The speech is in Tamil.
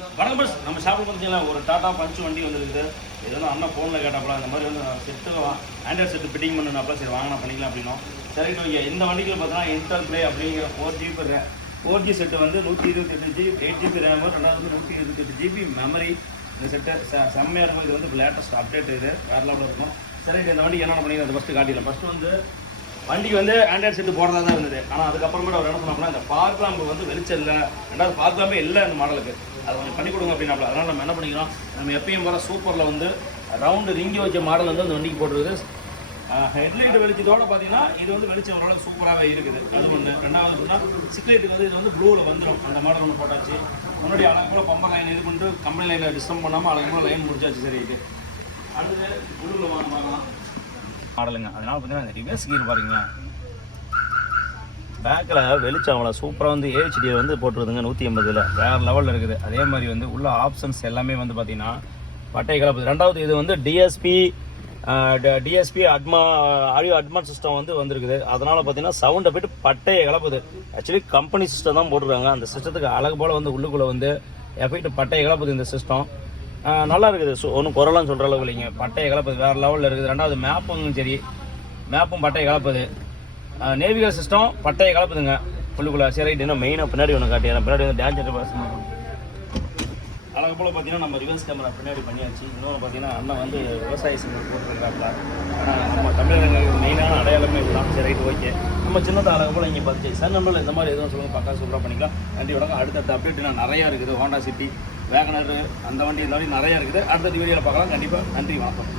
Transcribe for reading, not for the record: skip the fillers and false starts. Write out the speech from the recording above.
வணக்கம் பஸ் நம்ம ஷாப்பில் பார்த்தீங்கன்னா ஒரு டாடா பஞ்ச் வண்டி வந்துருக்குது. இது வந்து அண்ணா ஃபோனில் கேட்டாப்பலாம் இந்த மாதிரி வந்து செட்டு ஆண்ட்ராய்ட் செட்டு ஃபிட்டிங் பண்ணுனாப்பா. சரி வாங்கினா பண்ணிக்கலாம் அப்படின்னோம். சரி ஓகே. இந்த வண்டிக்கு பார்த்தீங்கன்னா இன்டெல் ப்ளே அப்படிங்கிற 4G செட்டு வந்து 128GB 8GB ரேமு, ரெண்டாவது வந்து 128GB மெமரி. இந்த செட்டு செம்மையாக இருக்கும். இது வந்து லேட்டஸ்ட் அப்டேட், இது வேறு லெவலில் இருக்கும். சரி இந்த வண்டி என்னென்ன பண்ணிக்கலாம் அது ஃபஸ்ட்டு காட்டிடலாம். ஃபஸ்ட்டு வந்து வண்டிக்கு வந்து ஆண்ட்ராய்ட் செட்டு போடுறதா தான் இருந்தது. ஆனால் அதுக்கப்புறமேட்டு அவர் என்ன பண்ணோம்னா இந்த பார்க் லாம்பு வந்து வெளிச்சம் இல்லை, ரெண்டாவது பார்க் லாம்பே இல்லை இந்த மாடலுக்கு, அது கொஞ்சம் பண்ணி கொடுங்க அப்படின்னாப்ல. அதனால் நம்ம என்ன பண்ணிக்கிறோம், நம்ம எப்பயும் போகிற சூப்பரில் வந்து ரவுண்டு ரிங்கி வச்ச மாடல் வந்து அந்த வண்டிக்கு போட்டுருது. ஹெட்லைட் வெளிச்சத்தோடு பார்த்தீங்கன்னா இது வந்து வெளிச்சம் ஓரளவுக்கு சூப்பராகவே இருக்குது. அது ஒன்று. ரெண்டாவது சொன்னால் சிக்லைட்டுக்கு வந்து இது வந்து ப்ளூவில் வந்துடும். அந்த மாடல் ஒன்று போட்டாச்சு. முன்னாடி அழகு போல் பம்பர் லைன் இது பண்ணிட்டு கம்பெனி லைனில் டிஸ்டர்ப் பண்ணாமல் அழகான லைன் முடிச்சாச்சு. சரி இது அடுத்தது ப்ளூவில் வாங்கலாம் மாடலுங்க. அதனால் பார்த்தீங்கன்னா இந்த ரிவர்ஸ் கீர் பாருங்களேன், பேக்கில் வெளிச்சம் அவ்வளோ சூப்பராக வந்து ஏஹெச்டி வந்து போட்டுருதுங்க 180ல் வேறு லெவலில் இருக்குது. அதே மாதிரி வந்து உள்ள ஆப்ஷன்ஸ் எல்லாமே வந்து பார்த்திங்கன்னா பட்டை கலப்புது. ரெண்டாவது இது வந்து டிஎஸ்பி ஆடியோ அட்வான்ஸ் சிஸ்டம் வந்து வந்துருக்குது. அதனால் பார்த்தீங்கன்னா சவுண்டை போய்ட்டு பட்டையை கலப்புது. ஆக்சுவலி கம்பெனி சிஸ்டம் தான் போட்டுருக்காங்க. அந்த சிஸ்டத்துக்கு அழகு போல் வந்து உள்ளுக்குள்ளே வந்து எஃபெக்ட் பட்டையை கலப்புது இந்த சிஸ்டம். நல்லா இருக்குது. ஒன்றும் குரலாம் சொல்கிற அளவு இல்லைங்க. பட்டையை கலப்புது வேறு லெவலில் இருக்குது. ரெண்டாவது மேப்பும் சரி, மேப்பும் பட்டையை கலப்புது. நேவிகேஷன் சிஸ்டம் பட்டையை கலப்புதுங்க உள்ளுக்குள்ளே. சரி இன்னும் மெயினாக பின்னாடி ஒன்று காட்டிடுறேன். பின்னாடி வந்து டேஞ்சர் பர்சன் அழகு போல் பார்த்தீங்கன்னா நம்ம ரிவர்ஸ் கேமரா பின்னாடி பண்ணியாச்சு. இன்னொன்று பார்த்தீங்கன்னா அண்ணன் வந்து விவசாய சின்னம் போட்டுருக்காப்புல. ஆனால் நம்ம தமிழர்களுக்கு மெயினான அடையாளமே இதுதான். சரி ரைட்டு ஓகே. நம்ம சின்னத்தை அழகு போல் இங்கே பார்த்துச்சு. சார் நம்மள இந்த மாதிரி எதுவும் சொல்லுங்கள், பக்கா சூப்பராக பண்ணிக்கலாம். நன்றி வணக்கம். அடுத்தடுத்த அப்டேட்னா நிறையா இருக்குது. ஹோண்டா சிட்டி, வேகனர், அந்த வண்டி இந்த வண்டி நிறையா இருக்குது. அடுத்த வீடியோவில் பார்க்கலாம். கண்டிப்பாக நன்றி வணக்கம்.